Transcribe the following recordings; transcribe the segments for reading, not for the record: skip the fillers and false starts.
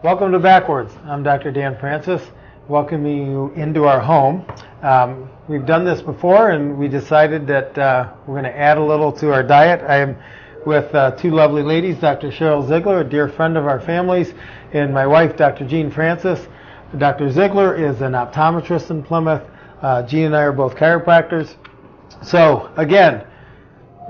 Welcome to BackWords. I'm Dr. Dan Francis, welcoming you into our home. We've done this before, and we decided that we're going to add a little to our diet. I am with two lovely ladies, Dr. Cheryl Ziegler, a dear friend of our families, and my wife, Dr. Jean Francis. Dr. Ziegler is an optometrist in Plymouth. Jean and I are both chiropractors. So, again,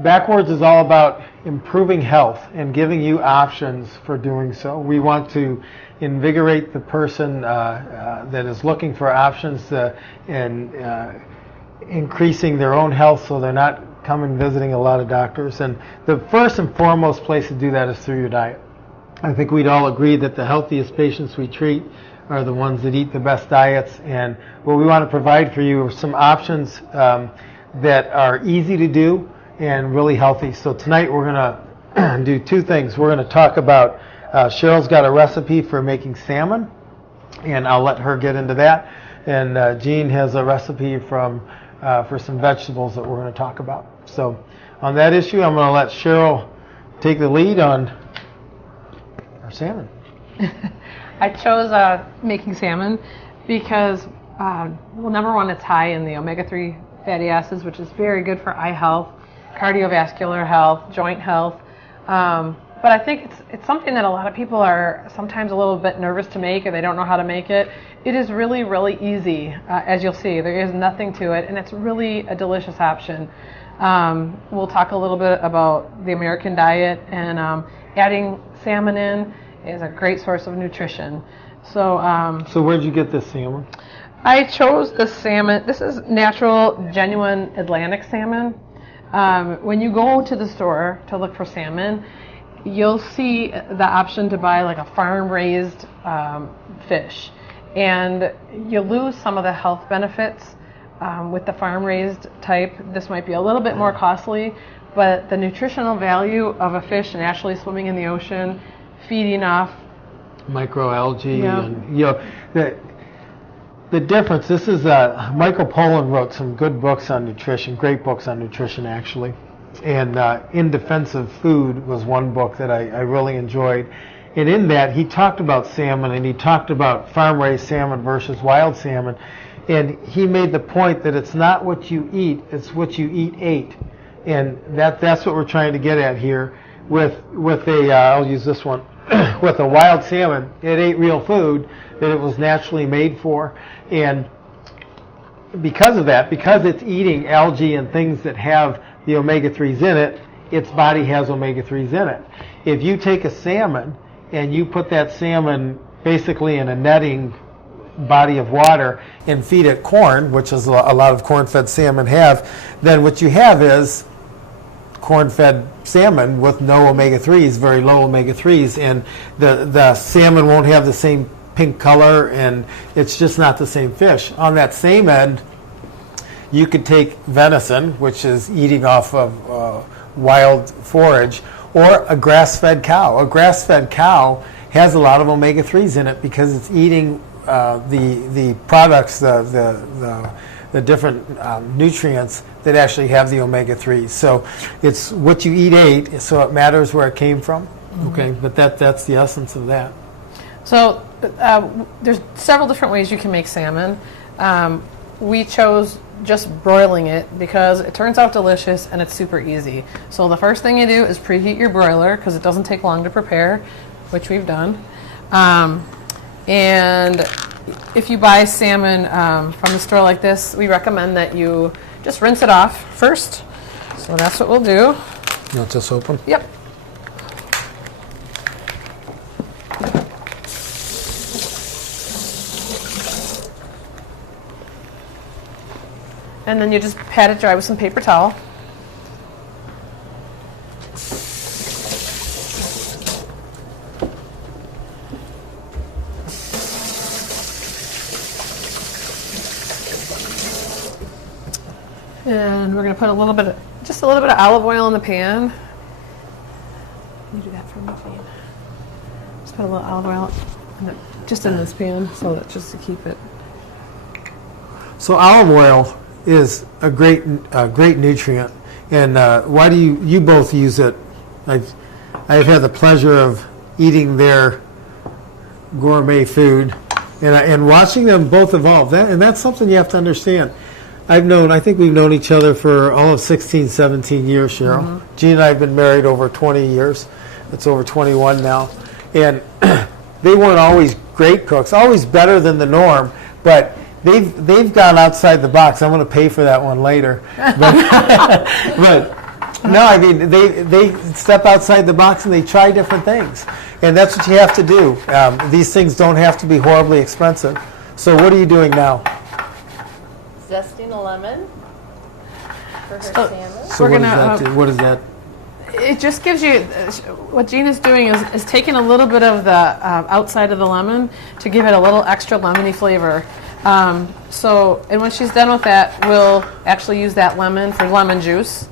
BackWords is all about improving health and giving you options for doing so. We want to invigorate the person that is looking for options and increasing their own health so they're not coming visiting a lot of doctors. And the first and foremost place to do that is through your diet. I think we'd all agree that the healthiest patients we treat are the ones that eat the best diets. And what we want to provide for you are some options that are easy to do and really healthy. So tonight we're going to do two things. We're going to talk about, Cheryl's got a recipe for making salmon, and I'll let her get into that. And Jean has a recipe for some vegetables that we're going to talk about. So on that issue, I'm going to let Cheryl take the lead on our salmon. I chose making salmon because, well, number one, it's high in the omega-3 fatty acids, which is very good for eye health, cardiovascular health, joint health. But I think it's something that a lot of people are sometimes a little bit nervous to make, or they don't know how to make it. It is really, really easy, as you'll see. There is nothing to it, and it's really a delicious option. We'll talk a little bit about the American diet, and adding salmon in is a great source of nutrition. So where'd you get this salmon? I chose the salmon. This is natural, genuine Atlantic salmon. When you go to the store to look for salmon, you'll see the option to buy like a farm-raised fish, and you lose some of the health benefits with the farm-raised type. This might be a little bit more costly, but the nutritional value of a fish naturally swimming in the ocean, feeding off microalgae, and the difference. This is Michael Pollan wrote some good books on nutrition, great books on nutrition actually. And In Defense of Food was one book that I really enjoyed. And in that, he talked about salmon, and he talked about farm-raised salmon versus wild salmon. And he made the point that it's not what you eat, it's what you ate. And that's what we're trying to get at here with I'll use this one, with a wild salmon. It ate real food that it was naturally made for. And because of that, because it's eating algae and things that have the omega-3s in it, its body has omega-3s in it. If you take a salmon and you put that salmon basically in a netting body of water and feed it corn, which is a lot of corn-fed salmon have, then what you have is corn-fed salmon with no omega-3s, very low omega-3s, and the salmon won't have the same pink color, and it's just not the same fish. On that same end, you could take venison, which is eating off of wild forage, or a grass-fed cow. A grass-fed cow has a lot of omega-3s in it because it's eating the products, the different nutrients that actually have the omega-3s. So it's what you ate, so it matters where it came from. Mm-hmm. Okay, but that's the essence of that. So there's several different ways you can make salmon. We chose just broiling it because it turns out delicious and it's super easy. So the first thing you do is preheat your broiler because it doesn't take long to prepare, which we've done. And if you buy salmon from the store like this, we recommend that you just rinse it off first. So that's what we'll do. You want this open? Yep. And then you just pat it dry with some paper towel. And we're going to put just a little bit of olive oil in the pan. Can you do that for me, Jane? Just put a little olive oil just in this pan, so that just to keep it. So olive oil is a great nutrient, and why do you both use it? I've had the pleasure of eating their gourmet food, and watching them both evolve. And that's something you have to understand. I think we've known each other for all of 16, 17 years, Cheryl. Mm-hmm. Jean and I have been married over 20 years. It's over 21 now. And they weren't always great cooks, always better than the norm, but they've gone outside the box. I'm going to pay for that one later. But no, I mean, they step outside the box and they try different things. And that's what you have to do. These things don't have to be horribly expensive. So what are you doing now? Zesting a lemon for her salmon. So what does that? It just gives you, what Jean is doing is taking a little bit of the outside of the lemon to give it a little extra lemony flavor. And when she's done with that, we'll actually use that lemon for lemon juice.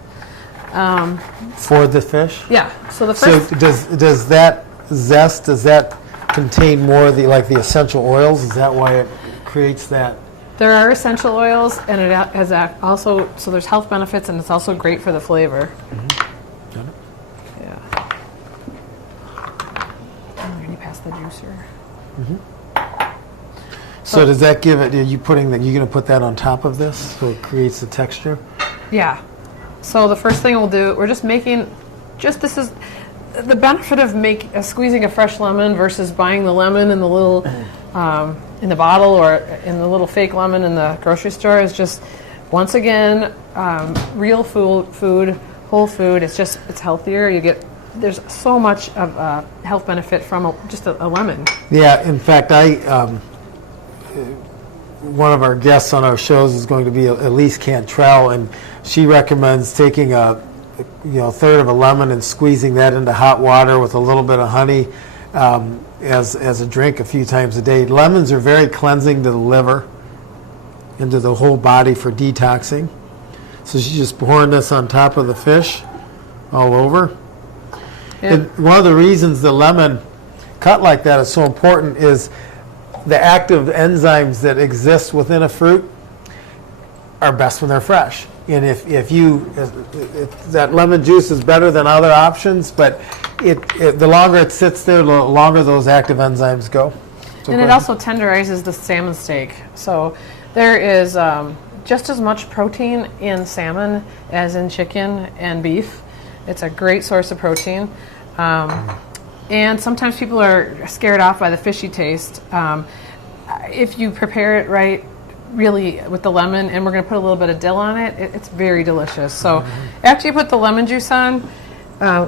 For the fish? Yeah. So does that zest, does that contain more of the essential oils? Is that why it creates that? There are essential oils, and it has also, so there's health benefits, and it's also great for the flavor. Mm-hmm. Got it? Yeah. I'm going to pass the juicer. Mm-hmm. So does that give it, you're going to put that on top of this so it creates the texture? Yeah. So the first thing we'll do, we're just making, this is the benefit of squeezing a fresh lemon versus buying the lemon in the little, in the bottle or in the little fake lemon in the grocery store is just, once again, real food, whole food. It's healthier. There's so much of health benefit from just a lemon. Yeah, in fact, one of our guests on our shows is going to be Elise Cantrell, and she recommends taking a third of a lemon and squeezing that into hot water with a little bit of honey as a drink a few times a day. Lemons are very cleansing to the liver and to the whole body for detoxing. So she's just pouring this on top of the fish all over. Yeah. And one of the reasons the lemon cut like that is so important is the active enzymes that exist within a fruit are best when they're fresh. And if that lemon juice is better than other options, but the longer it sits there, the longer those active enzymes go. And it also tenderizes the salmon steak. So there is just as much protein in salmon as in chicken and beef. It's a great source of protein. And sometimes people are scared off by the fishy taste. If you prepare it right, really with the lemon, and we're going to put a little bit of dill on it, it's very delicious. So after you put the lemon juice on,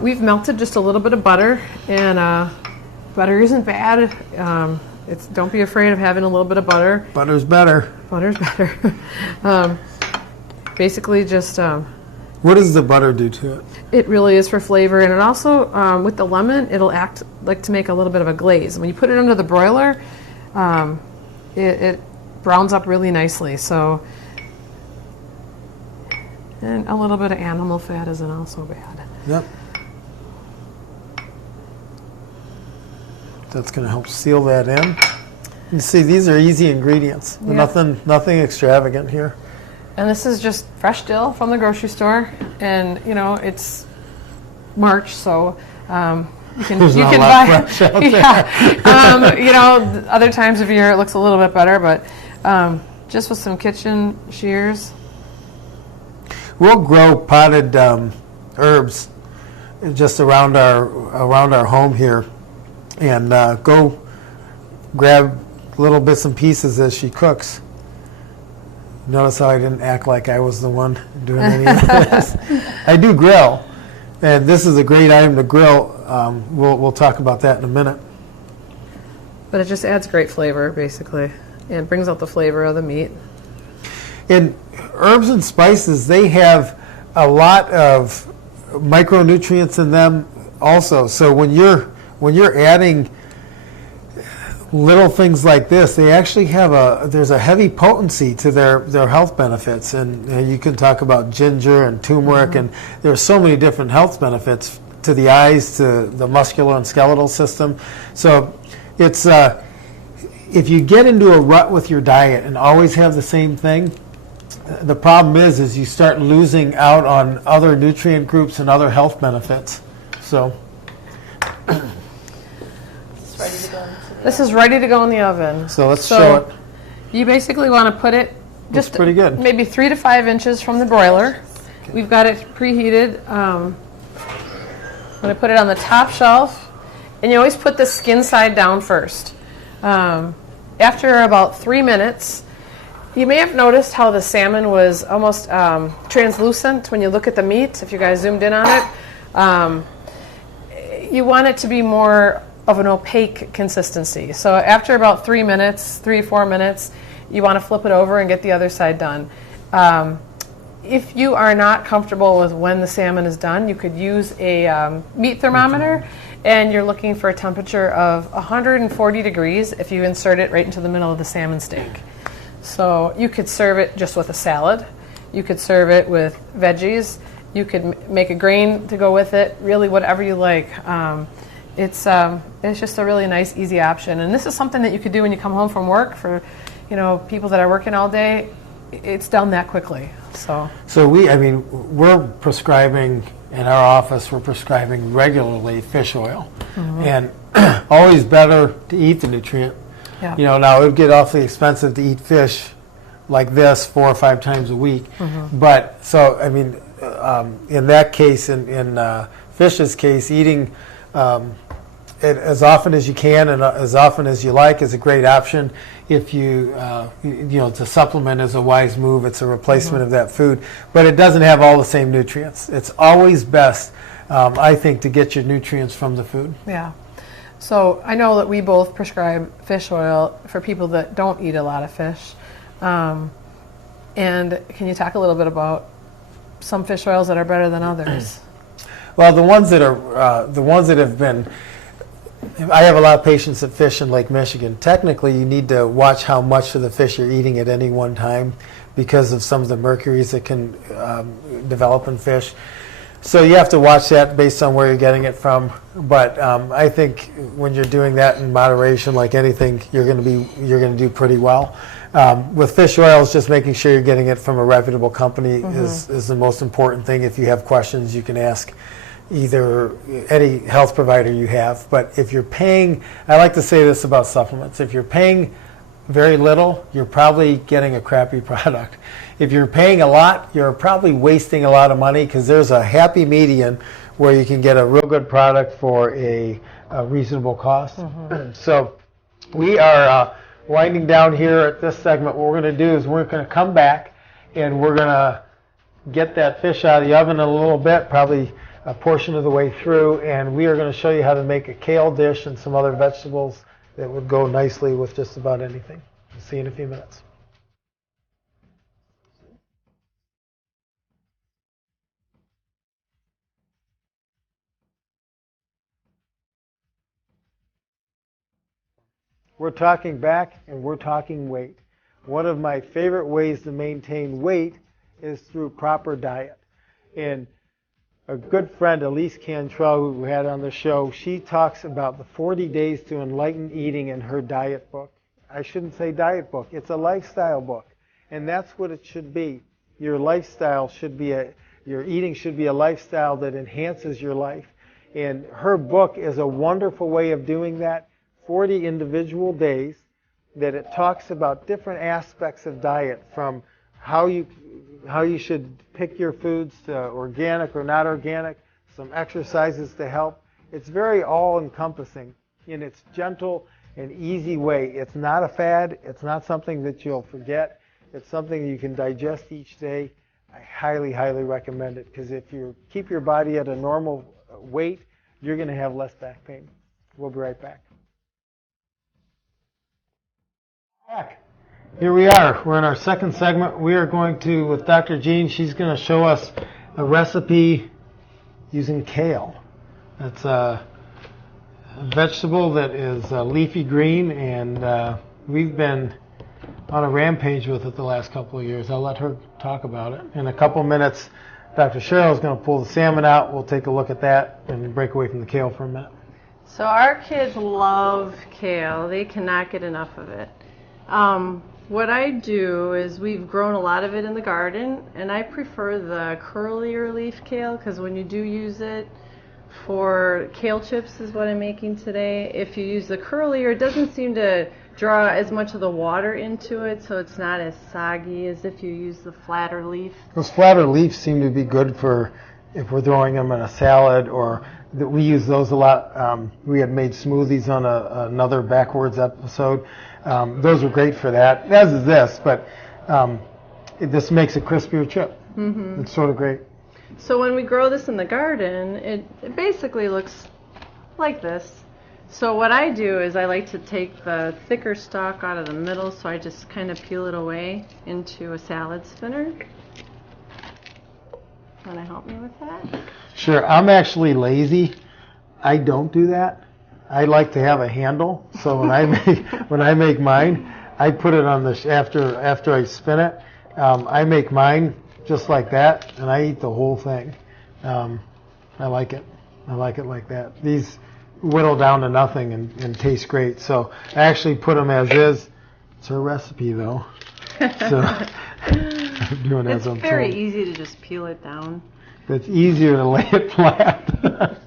we've melted just a little bit of butter, and butter isn't bad. Don't be afraid of having a little bit of butter. Butter's better. Butter's better. Basically just... what does the butter do to it? It really is for flavor, and it also, with the lemon, it'll act like to make a little bit of a glaze. When you put it under the broiler, it browns up really nicely. So, and a little bit of animal fat isn't also bad. Yep. That's going to help seal that in. You see, these are easy ingredients. Yep. Nothing extravagant here. And this is just fresh dill from the grocery store, and it's March, so you can buy. Fresh out there. Other times of year it looks a little bit better, but just with some kitchen shears. We'll grow potted herbs just around our home here, and go grab little bits and pieces as she cooks. Notice how I didn't act like I was the one doing any of this. I do grill, and this is a great item to grill. We'll talk about that in a minute. But it just adds great flavor, basically, and brings out the flavor of the meat. And herbs and spices, they have a lot of micronutrients in them also. So when you're adding little things like this, they actually have there's a heavy potency to their health benefits, and you can talk about ginger and turmeric, and there are so many different health benefits to the eyes, to the muscular and skeletal system. So it's if you get into a rut with your diet and always have the same thing, the problem is you start losing out on other nutrient groups and other health benefits. So It's ready to go into the This is ready to go in the oven. So let's show it. You basically want to put it just pretty good. maybe 3 to 5 inches from the broiler. We've got it preheated. I'm going to put it on the top shelf, and you always put the skin side down first. After about 3 minutes, you may have noticed how the salmon was almost translucent when you look at the meat, if you guys zoomed in on it. You want it to be more of an opaque consistency. So after about 3 minutes, 3-4 minutes, you want to flip it over and get the other side done. If you are not comfortable with when the salmon is done, you could use a meat thermometer, and you're looking for a temperature of 140 degrees if you insert it right into the middle of the salmon steak. So you could serve it just with a salad. You could serve it with veggies. You could make a grain to go with it, really whatever you like. It's just a really nice, easy option. And this is something that you could do when you come home from work for, people that are working all day. It's done that quickly. So we're prescribing in our office. We're prescribing regularly fish oil, and always better to eat the nutrient. yeah. Now it would get awfully expensive to eat fish like this 4 or 5 times a week. But so in that case, in fish's case, eating it as often as you can and as often as you like is a great option. If you, to supplement is a wise move. It's a replacement of that food, but it doesn't have all the same nutrients. It's always best, I think, to get your nutrients from the food. Yeah. So I know that we both prescribe fish oil for people that don't eat a lot of fish. And can you talk a little bit about some fish oils that are better than others? Well, the ones that have been, I have a lot of patients that fish in Lake Michigan. Technically, you need to watch how much of the fish you're eating at any one time because of some of the mercuries that can develop in fish. So you have to watch that based on where you're getting it from. But I think when you're doing that in moderation, like anything, you're going to do pretty well. With fish oils, just making sure you're getting it from a reputable company is the most important thing. If you have questions, you can ask either any health provider you have. But if you're paying, I like to say this about supplements, if you're paying very little, you're probably getting a crappy product. If you're paying a lot, you're probably wasting a lot of money, because there's a happy median where you can get a real good product for a reasonable cost. So we are winding down here at this segment. What we're going to do is we're going to come back and we're going to get that fish out of the oven in a little bit, probably a portion of the way through, and we are going to show you how to make a kale dish and some other vegetables that would go nicely with just about anything. We'll see you in a few minutes. We're talking back and we're talking weight. One of my favorite ways to maintain weight is through proper diet. And a good friend, Elise Cantrell, who we had on the show, she talks about the 40 Days to Enlightened Eating in her diet book. I shouldn't say diet book. It's a lifestyle book. And that's what it should be. Your lifestyle should be your eating should be a lifestyle that enhances your life. And her book is a wonderful way of doing that. 40 individual days that it talks about different aspects of diet, from how you should pick your foods to organic or not organic, some exercises to help. It's very all-encompassing in its gentle and easy way. It's not a fad. It's not something that you'll forget. It's something you can digest each day. I highly, highly recommend it, because if you keep your body at a normal weight, you're going to have less back pain. We'll be right back. Here we are. We're in our second segment. We are going to, with Dr. Jean, she's going to show us a recipe using kale. It's a vegetable that is leafy green, and we've been on a rampage with it the last couple of years. I'll let her talk about it. In a couple of minutes, Dr. Cheryl is going to pull the salmon out. We'll take a look at that and break away from the kale for a minute. So our kids love kale. They cannot get enough of it. What I do is we've grown a lot of it in the garden, and I prefer the curlier leaf kale, because when you do use it, for kale chips is what I'm making today. If you use the curlier, it doesn't seem to draw as much of the water into it, so it's not as soggy as if you use the flatter leaf. Those flatter leaves seem to be good for if we're throwing them in a salad, or that we use those a lot. We had made smoothies on another BackWords episode. Those are great for that, as is this, but this makes a crispier chip. Mm-hmm. It's sort of great. So when we grow this in the garden, it basically looks like this. So what I do is I like to take the thicker stalk out of the middle, so I just kind of peel it away into a salad spinner. Want to help me with that? Sure. I'm actually lazy. I don't do that. I like to have a handle. So when I make mine, I put it on the after I spin it. I make mine just like that, and I eat the whole thing. I like it. I like it like that. These whittle down to nothing and taste great. So I actually put them as is. It's her recipe, though. So I'm doing as I'm told. It's very easy to just peel it down. It's easier to lay it flat.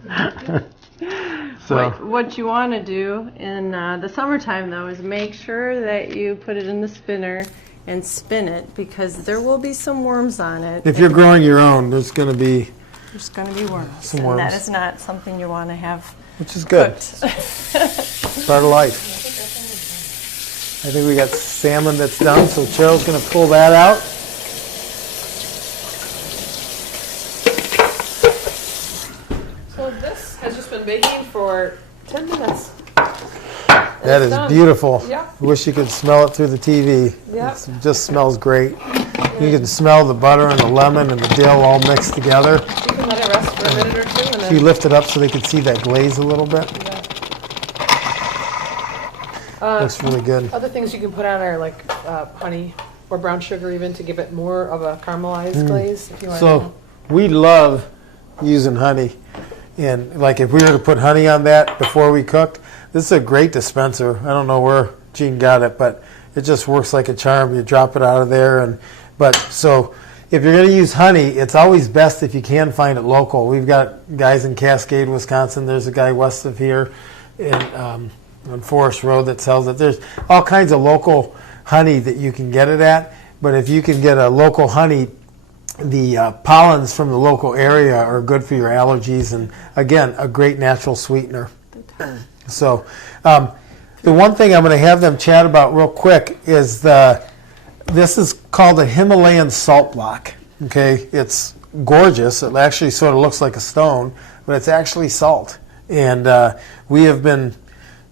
So what you want to do in the summertime, though, is make sure that you put it in the spinner and spin it, because there will be some worms on it. If you're growing your own, there's going to be worms. Some worms. And that is not something you want to have. Which is good. Cooked. Part of life. I think we got salmon that's done, so Cheryl's going to pull that out. So this has just been baking for 10 minutes. That is beautiful. Yep. I wish you could smell it through the TV. Yep. It just smells great. You can smell the butter and the lemon and the dill all mixed together. You can let it rest for a minute or two. And So you lift it up so they can see that glaze a little bit. Looks really good. Other things you can put on are like honey or brown sugar, even, to give it more of a caramelized glaze. If you want So we love using honey. And like if we were to put honey on that before we cooked, this is a great dispenser. I don't know where Gene got it, but it just works like a charm. You drop it out of there. So if you're going to use honey, it's always best if you can find it local. We've got guys in Cascade, Wisconsin. There's a guy west of here on Forest Road that sells it. There's all kinds of local honey that you can get it at. But if you can get a local honey, the pollens from the local area are good for your allergies, and again, a great natural sweetener. So the one thing I'm going to have them chat about real quick is this is called a Himalayan salt block. Okay, it's gorgeous. It actually sort of looks like a stone, but it's actually salt. And we have been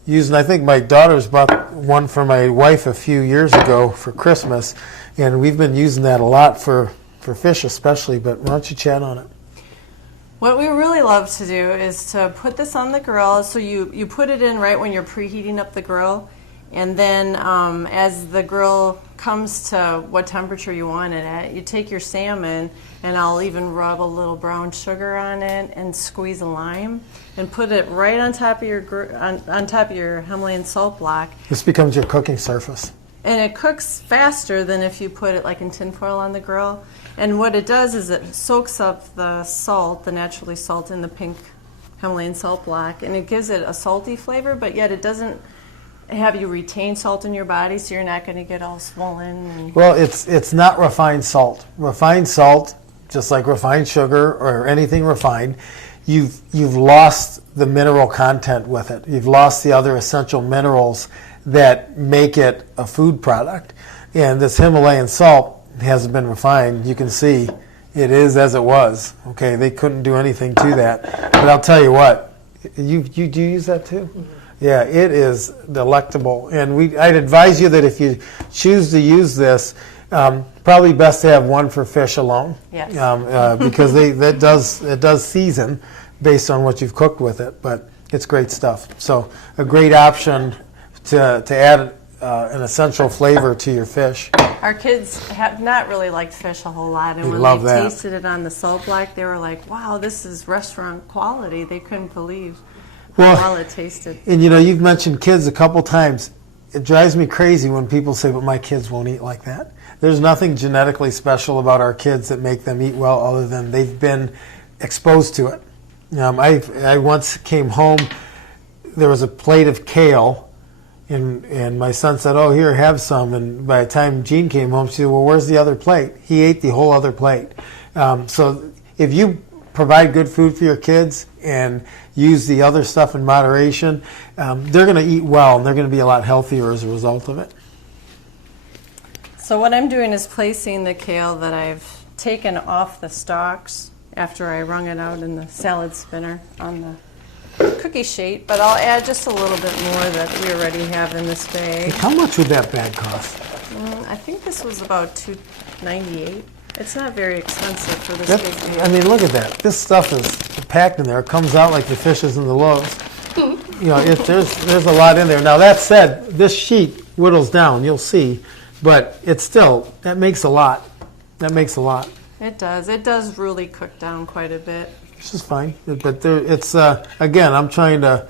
using, I think my daughters bought one for my wife a few years ago for Christmas, and we've been using that a lot for fish especially, but why don't you chat on it? What we really love to do is to put this on the grill. So you put it in right when you're preheating up the grill, and then as the grill comes to what temperature you want it at, you take your salmon, and I'll even rub a little brown sugar on it and squeeze a lime and put it right on top of your on top of your Himalayan salt block. This becomes your cooking surface. And it cooks faster than if you put it like in tinfoil on the grill. And what it does is it soaks up the salt, the naturally salt in the pink Himalayan salt block, and it gives it a salty flavor, but yet it doesn't have you retain salt in your body, so you're not going to get all swollen. Well, it's not refined salt. Refined salt, just like refined sugar or anything refined, you've lost the mineral content with it. You've lost the other essential minerals that make it a food product. And this Himalayan salt hasn't been refined. You can see it is as it was. Okay, they couldn't do anything to that. But I'll tell you what, you do you use that too? Mm-hmm. Yeah, it is delectable. And I'd advise you that if you choose to use this, probably best to have one for fish alone. Yes. Because it does season based on what you've cooked with it. But it's great stuff. So a great option to add an essential flavor to your fish. Our kids have not really liked fish a whole lot, and they when love they that. tasted it on the salt block, they were like, wow, this is restaurant quality. They couldn't believe how well it tasted. And you've mentioned kids a couple times. It drives me crazy when people say, but my kids won't eat like that. There's nothing genetically special about our kids that make them eat well other than they've been exposed to it. I once came home, there was a plate of kale, and my son said, "Oh, here, have some." And by the time Jean came home, she said, "Well, where's the other plate?" He ate the whole other plate. So if you provide good food for your kids and use the other stuff in moderation, they're going to eat well, and they're going to be a lot healthier as a result of it. So what I'm doing is placing the kale that I've taken off the stalks after I wrung it out in the salad spinner on the cookie sheet, but I'll add just a little bit more that we already have in this bag. How much would that bag cost? I think this was about $2.98. It's not very expensive for this big bag. I mean, look at that. This stuff is packed in there. It comes out like the fishes in the loaves. There's a lot in there. Now, that said, this sheet whittles down, you'll see, but it's still, that makes a lot. That makes a lot. It does. It does really cook down quite a bit. This is fine. But it's, again, I'm trying to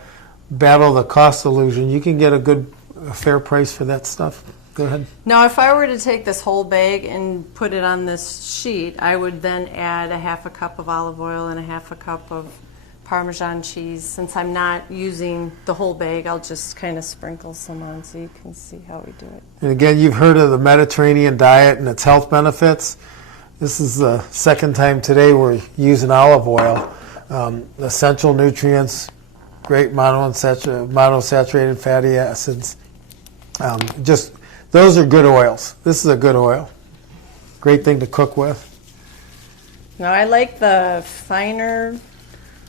battle the cost illusion. You can get a fair price for that stuff. Go ahead. Now, if I were to take this whole bag and put it on this sheet, I would then add a half a cup of olive oil and a half a cup of Parmesan cheese. Since I'm not using the whole bag, I'll just kind of sprinkle some on so you can see how we do it. And again, you've heard of the Mediterranean diet and its health benefits. This is the second time today we're using olive oil. Essential nutrients, great monounsaturated fatty acids. Those are good oils. This is a good oil. Great thing to cook with. Now, I like the finer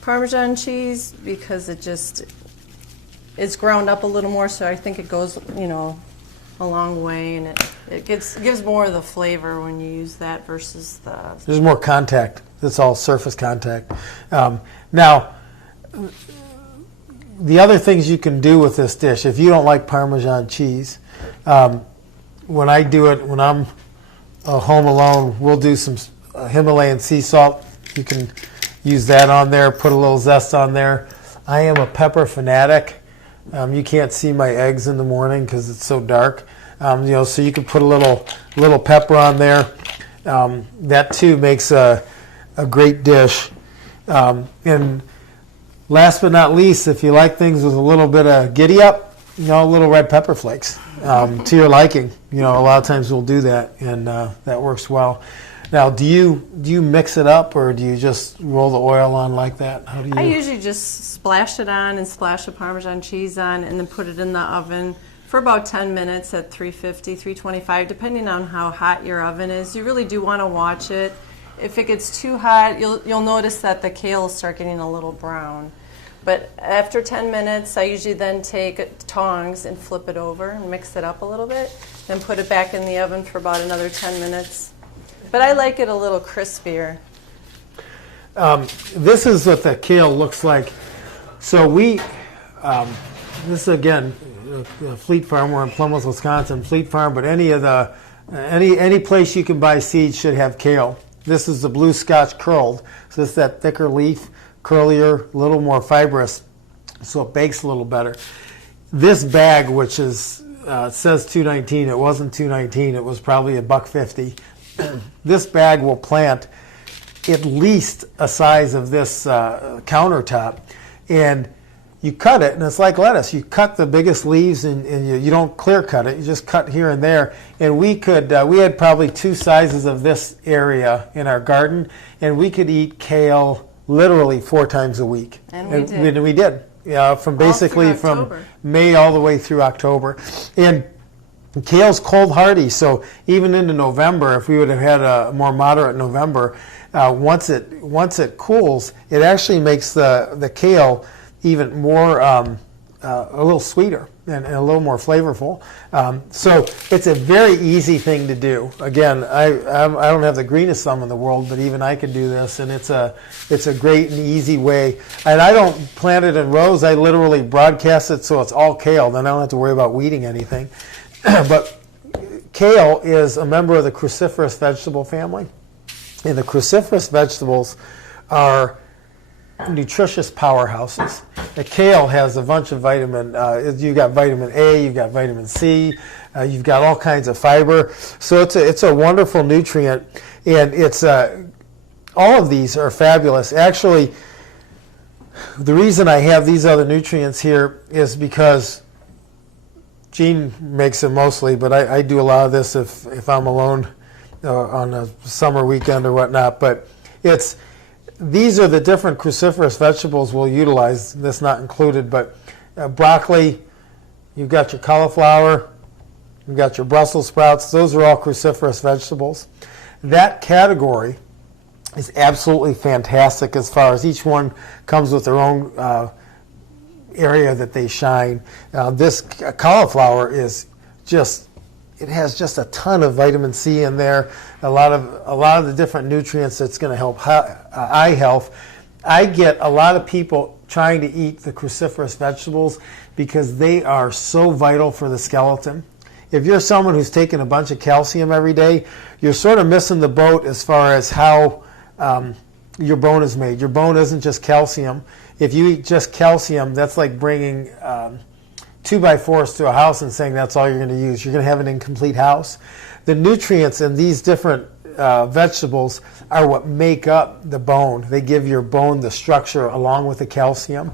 Parmesan cheese because it's ground up a little more, so I think it goes, a long way, and it gives more of the flavor when you use that versus the... There's more contact. It's all surface contact. Now, the other things you can do with this dish, if you don't like Parmesan cheese, when I do it, when I'm home alone, we'll do some Himalayan sea salt. You can use that on there, put a little zest on there. I am a pepper fanatic. You can't see my eggs in the morning because it's so dark. So you can put a little pepper on there. That too makes a great dish. And last but not least, if you like things with a little bit of giddy up, a little red pepper flakes to your liking. A lot of times we'll do that, and that works well. Now, do you mix it up, or do you just roll the oil on like that? How do you? I usually just splash it on and splash the Parmesan cheese on, and then put it in the oven for about 10 minutes at 350, 325, depending on how hot your oven is. You really do want to watch it. If it gets too hot, you'll notice that the kale will start getting a little brown. But after 10 minutes, I usually then take tongs and flip it over and mix it up a little bit, then put it back in the oven for about another 10 minutes. But I like it a little crispier. This is what the kale looks like. So this is again Fleet Farm. We're in Plymouth, Wisconsin. Fleet Farm, but any place you can buy seeds should have kale. This is the blue Scotch curled. So it's that thicker leaf, curlier, a little more fibrous, so it bakes a little better. This bag, which is it says $2.19, it wasn't $2.19. It was probably $1.50. This bag will plant at least a size of this countertop, and you cut it, and it's like lettuce. You cut the biggest leaves, and you don't clear cut it. You just cut here and there. And we had probably two sizes of this area in our garden, and we could eat kale literally 4 times a week. And we did. We did. From May all the way through October. And kale's cold hardy, so even into November, if we would have had a more moderate November, once it cools, it actually makes the kale even more a little sweeter and a little more flavorful. So it's a very easy thing to do. Again, I don't have the greenest thumb in the world, but even I could do this, and it's a great and easy way. And I don't plant it in rows. I literally broadcast it so it's all kale. Then I don't have to worry about weeding anything. But kale is a member of the cruciferous vegetable family, and the cruciferous vegetables are nutritious powerhouses. The kale has a bunch of vitamin. You've got vitamin A, you've got vitamin C, you've got all kinds of fiber. So it's a wonderful nutrient, and it's all of these are fabulous. Actually, The reason I have these other nutrients here is because Gene makes them mostly, but I do a lot of this if I'm alone on a summer weekend or whatnot. But these are the different cruciferous vegetables we'll utilize, this not included, but broccoli, you've got your cauliflower, you've got your Brussels sprouts, those are all cruciferous vegetables. That category is absolutely fantastic as far as each one comes with their own area that they shine. This cauliflower is it has just a ton of vitamin C in there, a lot of the different nutrients that's going to help eye health. I get a lot of people trying to eat the cruciferous vegetables because they are so vital for the skeleton. If you're someone who's taking a bunch of calcium every day, you're sort of missing the boat as far as how your bone is made. Your bone isn't just calcium. If you eat just calcium, that's like bringing 2x4s to a house and saying that's all you're going to use. You're going to have an incomplete house. The nutrients in these different vegetables are what make up the bone. They give your bone the structure along with the calcium.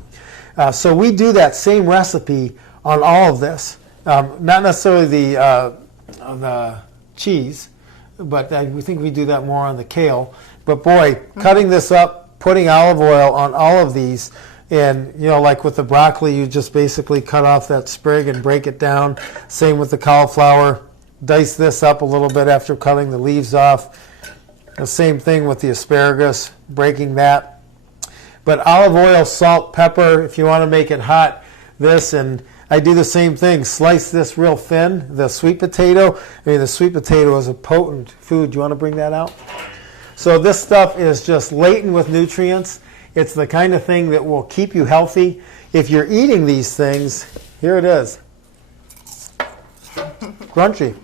So we do that same recipe on all of this. Not necessarily the cheese, but we think we do that more on the kale. But boy, cutting this up, putting olive oil on all of these, and like with the broccoli, you just basically cut off that sprig and break it down. Same with the cauliflower. Dice this up a little bit after cutting the leaves off. The same thing with the asparagus, breaking that. But olive oil, salt, pepper, if you want to make it hot, and I do the same thing. Slice this real thin. The sweet potato, the sweet potato is a potent food. Do you want to bring that out? So this stuff is just laden with nutrients. It's the kind of thing that will keep you healthy. If you're eating these things, here it is. Crunchy.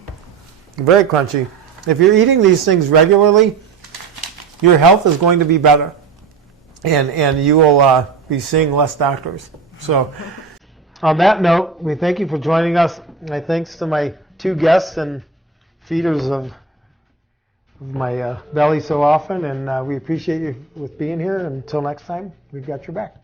Very crunchy. If you're eating these things regularly, your health is going to be better. And you will be seeing less doctors. So on that note, we thank you for joining us. My thanks to my two guests and feeders of my belly so often, and we appreciate you with being here. Until next time, we've got your back.